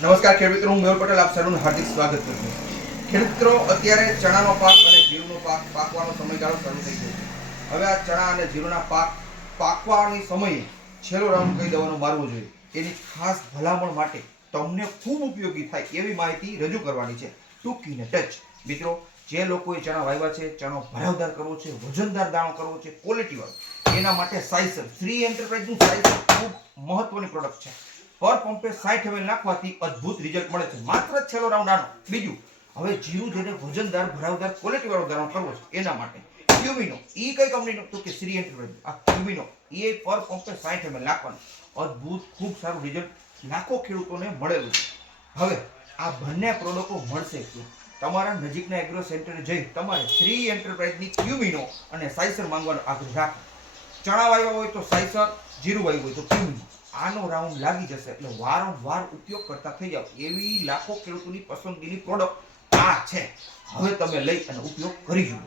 નમસ્કાર ખેડૂત મિત્રો, હું મેહુલ પટેલ આપ સર્વનું હાર્દિક સ્વાગત કરું છું. ખેડૂત મિત્રો, અત્યારે ચણાનો પાક અને જીરુનો પાક પાકવાનો સમયગાળો શરૂ થઈ ગયો છે. હવે આ ચણા અને જીરુના પાક પાકવાની સમયે છેલ્લો રાઉન્ડ કઈ દવાનો મારવો જોઈએ એની ખાસ ભલામણ માટે તમને ખૂબ ઉપયોગી થાય એવી માહિતી રજૂ કરવાની છે. ટૂંકીને ટચ મિત્રો, જે લોકોએ ચણા વાવ્યા છે, ચણો ભરાવદાર કરવો છે, વજનદાર દાણો કરવો છે, ક્વોલિટી વાળો, એના માટે સાઇસર શ્રી એન્ટરપ્રાઇઝનું સાઇસર ખૂબ મહત્વની પ્રોડક્ટ છે. પર પંપે 60 ml નાખવાથી અદ્ભુત રિઝલ્ટ મળે છે. માત્ર છેલ્લો રાઉન્ડ આનો. બીજું, હવે જીરું જેને વજનદાર ભરાવદાર ક્વોલિટી વાળો દાણો કરવો છે એના માટે ક્યુમિનો, ઈ કઈ કંપનીનો? તો કે શ્રી એન્ટરપ્રાઇઝ. આ ક્યુમિનો એ પર પંપે 60 ml નાખવાનું. અદ્ભુત ખૂબ સારું રિઝલ્ટ લાખો ખેડૂતોને મળેલું છે. હવે આ બંને પ્રોડક્ટો મળશે કે તમારા નજીકના એગ્રો સેન્ટરે જઈ તમારે શ્રી એન્ટરપ્રાઇઝની ક્યુમિનો અને સાઇસર માંગવાનો આગ્રહ રાખો. ચણા વાવ્યા હોય તો સાઇસર, જીરું વાવ્યું હોય તો ક્યુમિનો. આનો રાઉન્ડ લાગી જશે એટલે વારંવાર ઉપયોગ કરતા થઈ જાવ એવી લાખો ખેડૂતોની પસંદગીની પ્રોડક્ટ આ છે. હવે તમે લઈ અને ઉપયોગ કરી જુઓ.